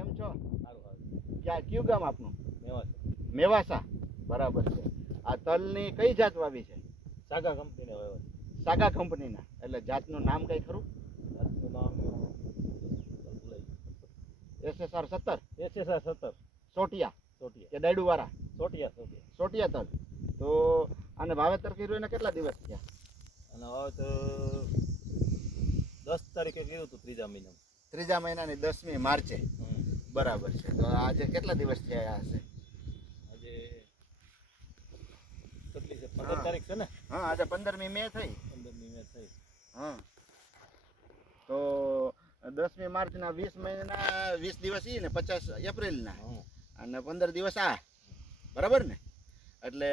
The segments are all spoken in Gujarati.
કેમ છો? સારું સારું. કયું ગામ આપનું? મેવાસ મેવાસા. બરાબર છે. આ તલની કઈ જાત વાવી છે? સાગા કંપનીને વાવ્યા છે. સાગા કંપનીના. એટલે જાતનું નામ કઈ ખરું? જાતનું નામ SSR 17 SSR 17 સોટિયા સોટિયા કે ડાયડુવાળા? સોટિયા સોટિયા. સોટિયા તલ. તો આને વાવેતર કર્યું એને કેટલા દિવસ થયા? અને હવે તો 10 તારીખે કર્યું હતું ત્રીજા મહિનામાં. ત્રીજા મહિનાની 10મી માર્ચે. બરાબર છે. તો આજે કેટલા દિવસ થયા હશે? આજે કેટલી છે? 15 તારીખ છે ને? હા, આજે 15મી મે થઈ. 15મી મે થઈ. હા, તો 10મી માર્ચના 20 મહિના 20 દિવસ ઈ ને 50 એપ્રિલના અને 15 દિવસ આ. બરાબર ને? એટલે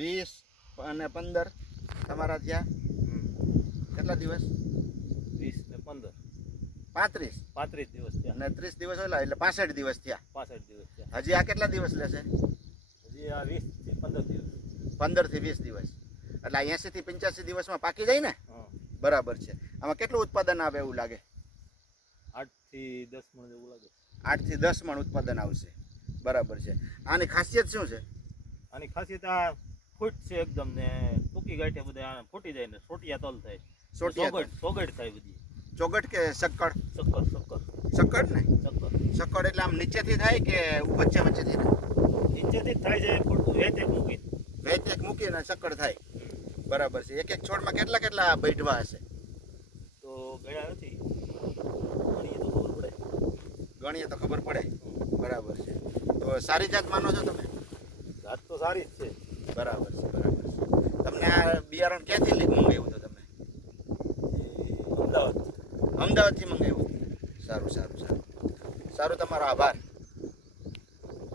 20 અને 15 તમારા થયા કેટલા દિવસ? 20 ને 15 35 દિવસ થયા. અને 30 દિવસ ઓલા એટલે 65 દિવસ થયા. 65 દિવસ થયા. હજી આ કેટલા દિવસ લેશે? હજી આ 20 થી 15 દિવસ. 15 થી 20 દિવસ. એટલે 80 થી 85 દિવસમાં પાકી જાય ને? હા. બરાબર છે. આમાં કેટલું ઉત્પાદન આવે એવું લાગે? 8 થી 10 મણ જેવું લાગે. 8 થી 10 મણ ઉત્પાદન આવશે. બરાબર છે. આની ખાસિયત શું છે? આની ખાસિયત આ ફૂટ છે એકદમ ને ટૂંકી ગાંઠે બધા ફૂટી જાય ને સોટિયા તલ થાય. સોટિયા સોગડ થાય બધી. ચોગટ કે સક્કડ? સક્કર સક્કડ ને? સક્કર સક્કડ એટલે આમ નીચેથી થાય કે વચ્ચેથી? નીચેથી જ થાય છે. ફૂટ વેચ એક મૂકી વેચ એક મૂકીને સક્કડ થાય. બરાબર છે. એક એક છોડમાં કેટલા બેઠવા હશે? તો ગળ્યા નથી. ગણીએ તો ખબર પડે. ગણીએ તો ખબર પડે. બરાબર છે. તો સારી જાત માનો છો તમે? જાત તો સારી જ છે. બરાબર છે. બરાબર છે. તમને આ બિયારણ ક્યાંથી મંગાવ્યું હતું તમે? અમદાવાદ. અમદાવાદથી મંગાવ્યું. સારું, તમારો આભાર.